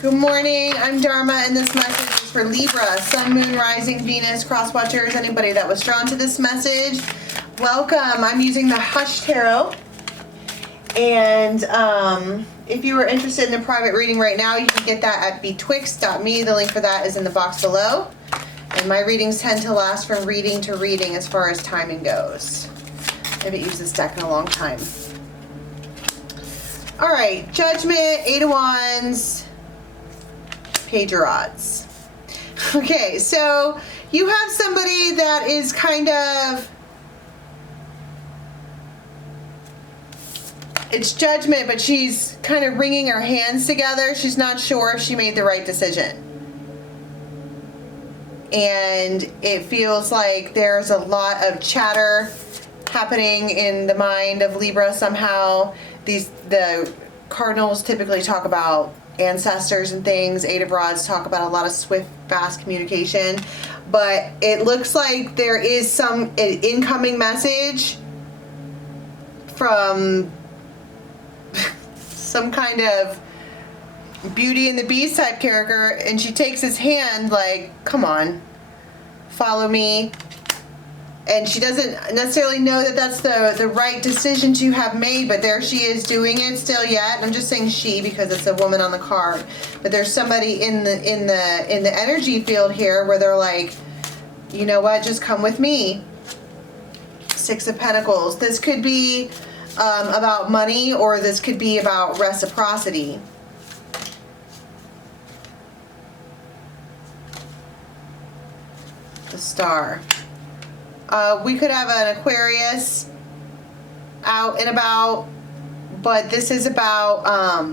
Good morning, I'm Dharma, and this message is for Libra, Sun, Moon, Rising, Venus, Cross Watchers, anybody that was drawn to this message. Welcome. I'm using the Hush Tarot. And if you are interested in a private reading right now, you can get that at betwixt.me. The link for that is in the box below. And my readings tend to last from reading to reading as far as timing goes. I haven't used this deck in a long time. All right, Judgment, Eight of Wands, Page of Rods. Okay, so you have somebody that is kind of, it's Judgment, but she's kind of wringing her hands together. She's not sure if she made the right decision. And it feels like there's a lot of chatter happening in the mind of Libra somehow. The cardinals typically talk about ancestors and things. Eight of Rods talk about a lot of swift, fast communication. But it looks like there is an incoming message from some kind of Beauty and the Beast type character, and she takes his hand like, come on, follow me. And she doesn't necessarily know that that's the right decision to have made, but there she is doing it still yet. And I'm just saying she because it's a woman on the card. But there's somebody in the energy field here where they're like, you know what, just come with me. Six of Pentacles. This could be about money, or this could be about reciprocity. The Star. We could have an Aquarius out and about, but this is about, I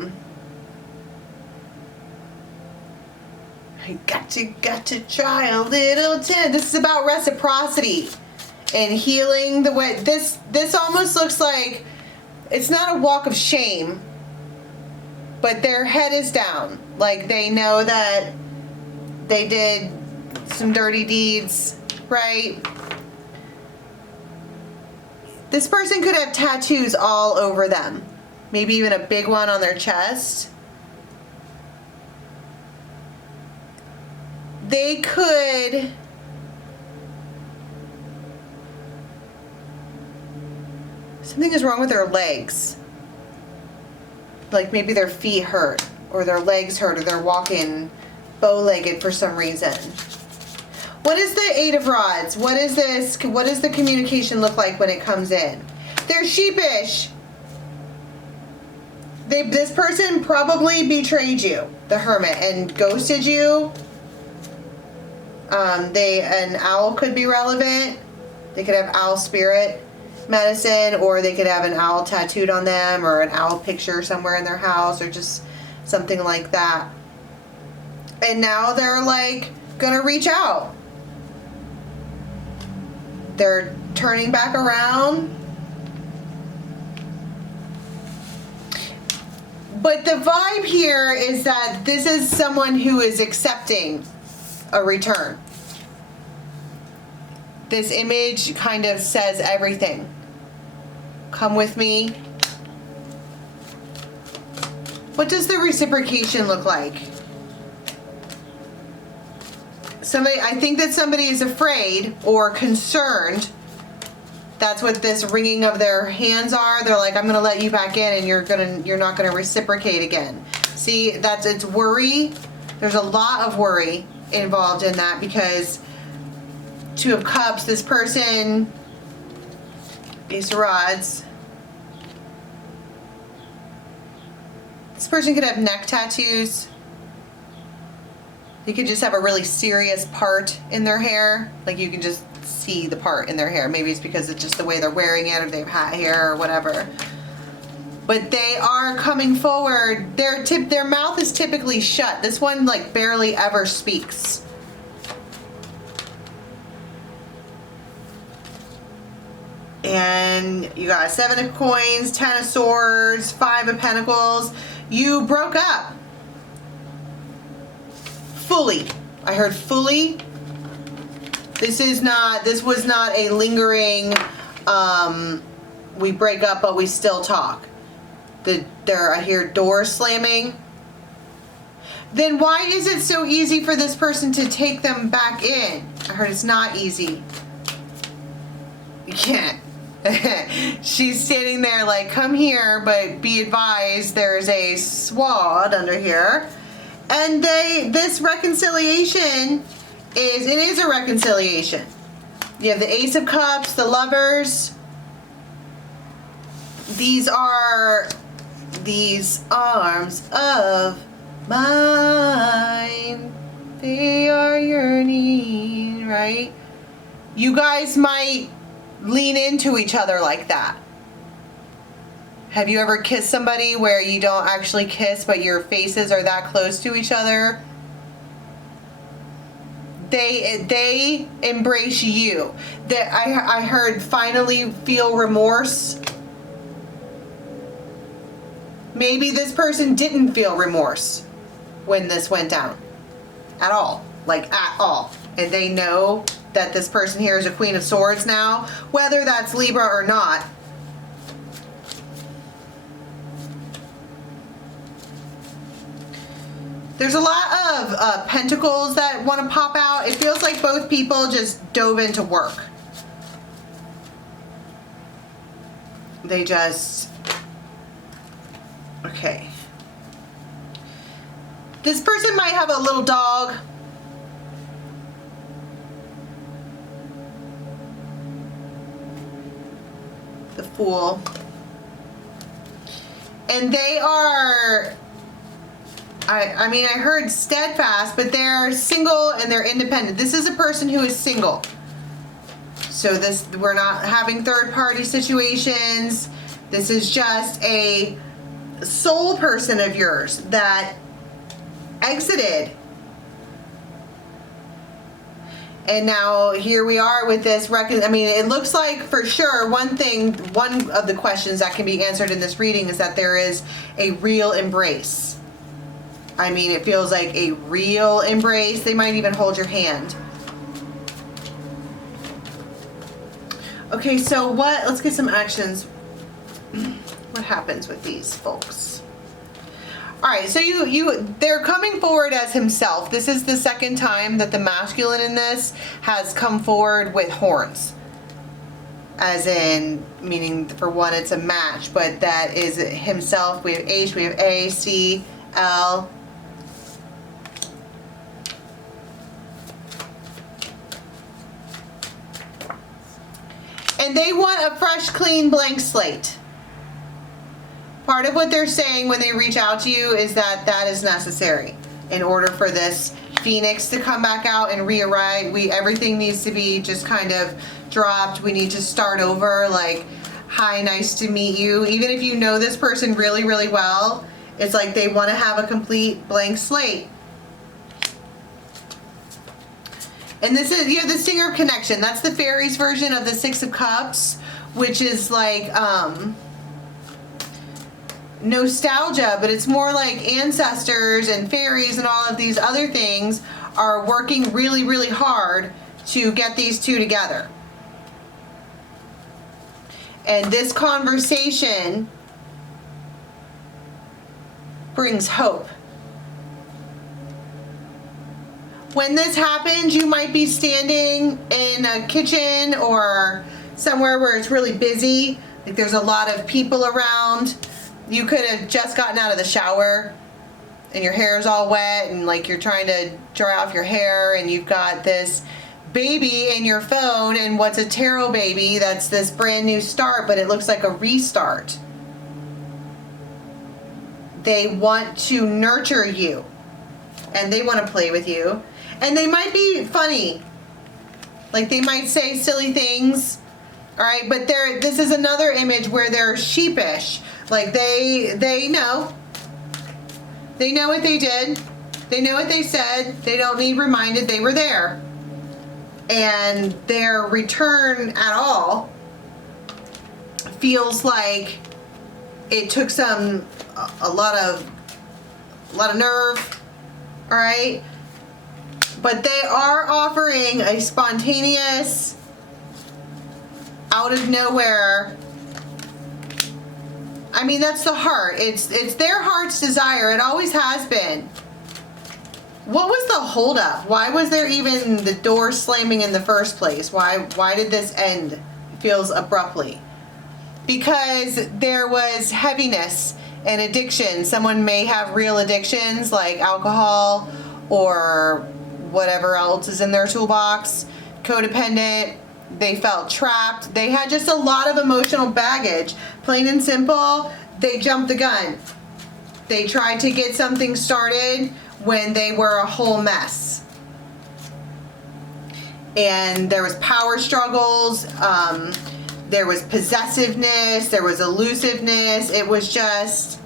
got to try a little tin. This is about reciprocity and healing the way. This almost looks like, it's not a walk of shame, but their head is down. Like they know that they did some dirty deeds, right? This person could have tattoos all over them. Maybe even a big one on their chest. They could... Something is wrong with their legs. Like maybe their feet hurt, or their legs hurt, or they're walking bow-legged for some reason. What is the Eight of Rods? What is this? What does the communication look like when it comes in? They're sheepish. This person probably betrayed you, the Hermit, and ghosted you. An owl could be relevant. They could have owl spirit medicine, or they could have an owl tattooed on them, or an owl picture somewhere in their house, or just something like that. And now they're like gonna reach out. They're turning back around. But the vibe here is that this is someone who is accepting a return. This image kind of says everything. Come with me. What does the reciprocation look like? I think that somebody is afraid or concerned. That's what this wringing of their hands are. They're like, I'm going to let you back in, and you're not going to reciprocate again. See, it's worry. There's a lot of worry involved in that, because Two of Cups, this person, Ace of Rods. This person could have neck tattoos. You could just have a really serious part in their hair. Like you can just see the part in their hair. Maybe it's because it's just the way they're wearing it, or they have hat hair or whatever. But they are coming forward. Their mouth is typically shut. This one like barely ever speaks. And you got Seven of Coins, Ten of Swords, Five of Pentacles. You broke up. Fully. I heard fully. This was not a lingering, we break up but we still talk. I hear doors slamming. then why is it so easy for this person to take them back in? I heard it's not easy. You can't. She's standing there like, come here, but be advised there's a sword under here. And this reconciliation is a reconciliation. You have the Ace of Cups, the Lovers. These are these arms of mine. They are yearning, right? You guys might lean into each other like that. Have you ever kissed somebody where you don't actually kiss, but your faces are that close to each other? They embrace you. I heard finally feel remorse. Maybe this person didn't feel remorse when this went down. At all. Like, at all. And they know that this person here is a Queen of Swords now, whether that's Libra or not. There's a lot of pentacles that want to pop out. It feels like both people just dove into work. They just... Okay. This person might have a little dog. The Fool. And they are... I mean, I heard steadfast, but they're single and they're independent. This is a person who is single. So we're not having third-party situations. This is just a soul person of yours that exited. And now here we are with this I mean, it looks like for sure one of the questions that can be answered in this reading is that there is a real embrace. I mean, it feels like a real embrace. They might even hold your hand. Okay, so let's get some actions. What happens with these folks? All right, so they're coming forward as himself. This is the second time that the masculine in this has come forward with horns. As in, meaning for one, it's a match, but that is himself. We have H, we have A, C, L. And they want a fresh, clean, blank slate. Part of what they're saying when they reach out to you is that is necessary in order for this phoenix to come back out and re-arrive. Everything needs to be just kind of dropped. We need to start over, like, hi, nice to meet you. Even if you know this person really, really well, it's like they want to have a complete blank slate. And this is, you have the Singer of Connection. That's the fairies version of the Six of Cups, which is like nostalgia, but it's more like ancestors and fairies and all of these other things are working really, really hard to get these two together. And this conversation brings hope. When this happens, you might be standing in a kitchen or somewhere where it's really busy. Like there's a lot of people around. You could have just gotten out of the shower and your hair is all wet and like you're trying to dry off your hair and you've got this baby in your phone, and what's a tarot baby? That's this brand new start, but it looks like a restart. They want to nurture you and they want to play with you. And they might be funny. Like they might say silly things. All right, but this is another image where they're sheepish. Like they know. They know what they did. They know what they said. They don't need reminded they were there. And their return at all feels like it took a lot of nerve. All right. But they are offering a spontaneous, out of nowhere. I mean, that's the heart. It's their heart's desire. It always has been. What was the holdup? Why was there even the door slamming in the first place? Why did this end? It feels abruptly. Because there was heaviness and addiction. Someone may have real addictions like alcohol or whatever else is in their toolbox. Codependent. They felt trapped. They had just a lot of emotional baggage. Plain and simple, they jumped the gun. They tried to get something started when they were a whole mess. And there was power struggles, there was possessiveness, there was elusiveness. It was just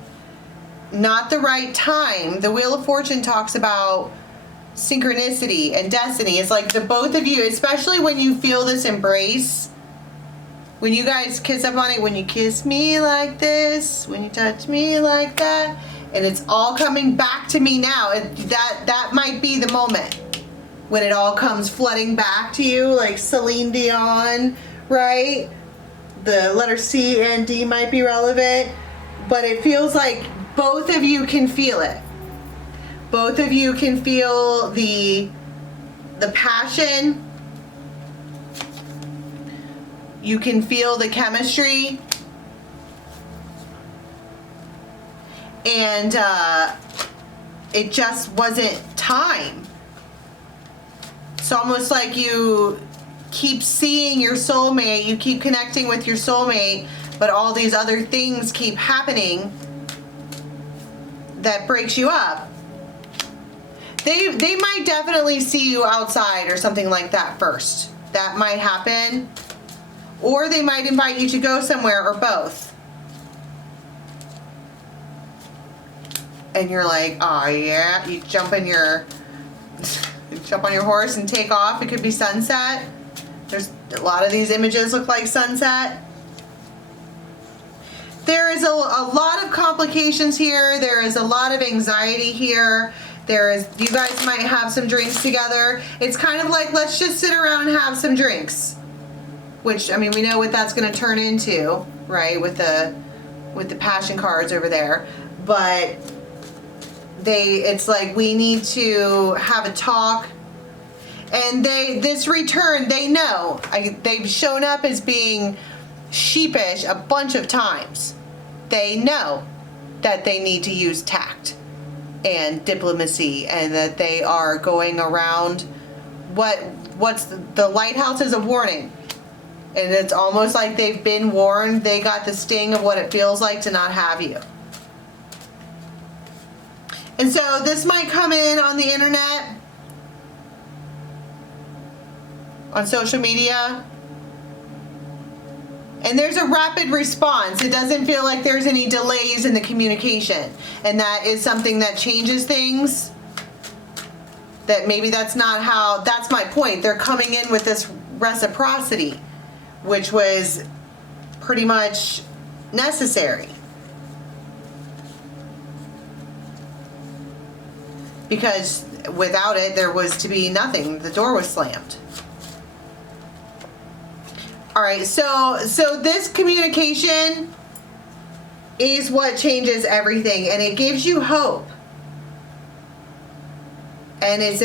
not the right time. The Wheel of Fortune talks about synchronicity and destiny. It's like the both of you, especially when you feel this embrace, when you guys kiss up on it, when you kiss me like this, when you touch me like that, and it's all coming back to me now. That might be the moment when it all comes flooding back to you, like Celine Dion, right? The letter C and D might be relevant, but it feels like both of you can feel it. Both of you can feel the passion. You can feel the chemistry. And it just wasn't time. It's almost like you keep seeing your soulmate, you keep connecting with your soulmate, but all these other things keep happening that breaks you up. They might definitely see you outside or something like that first. That might happen. Or they might invite you to go somewhere, or both. And you're like, oh yeah, you jump on your horse and take off. It could be sunset. There's a lot of these images look like sunset. There is a lot of complications here. There is a lot of anxiety here. You guys might have some drinks together. It's kind of like, let's just sit around and have some drinks. Which, I mean, we know what that's going to turn into, right? With the passion cards over there. But it's like, we need to have a talk. And this return, they know. They've shown up as being sheepish a bunch of times. They know that they need to use tact and diplomacy, and that they are going around what's the lighthouse is a warning. And it's almost like they've been warned. They got the sting of what it feels like to not have you. And so this might come in on the internet, on social media, and there's a rapid response. It doesn't feel like there's any delays in the communication. And that is something that changes things. That maybe that's not how, that's my point. They're coming in with this reciprocity, which was pretty much necessary. Because without it, there was to be nothing. The door was slammed. All right, so this communication is what changes everything, and it gives you hope. And it's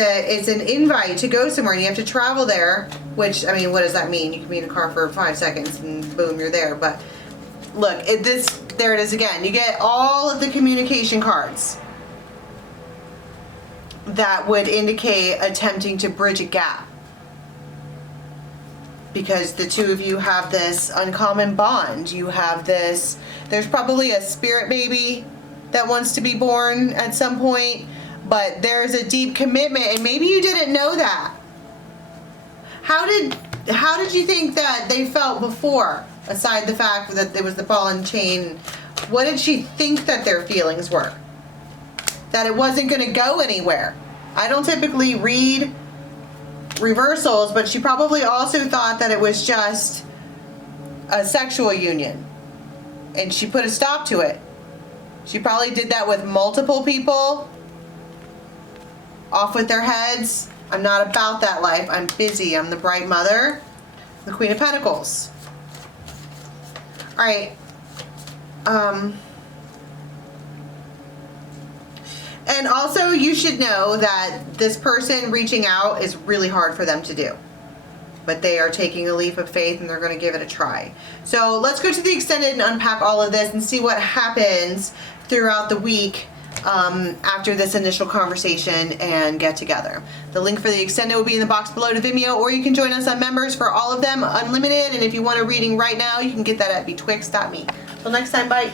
an invite to go somewhere, and you have to travel there, which, I mean, what does that mean? You can be in a car for 5 seconds and boom, you're there. But look, there it is again. You get all of the communication cards that would indicate attempting to bridge a gap. Because the two of you have this uncommon bond. You have this, there's probably a spirit baby that wants to be born at some point, but there's a deep commitment, and maybe you didn't know that. How did you think that they felt before, aside the fact that there was the ball and chain? What did she think that their feelings were? That it wasn't going to go anywhere. I don't typically read reversals, but she probably also thought that it was just a sexual union, and she put a stop to it. She probably did that with multiple people, off with their heads. I'm not about that life. I'm busy. I'm the bright mother, the Queen of Pentacles. All right. And also you should know that this person reaching out is really hard for them to do. But they are taking a leap of faith and they're going to give it a try. So let's go to the extended and unpack all of this and see what happens throughout the week after this initial conversation and get together. The link for the extended will be in the box below to Vimeo, or you can join us on members for all of them, unlimited. And if you want a reading right now, you can get that at betwixt.me. Till next time, bye.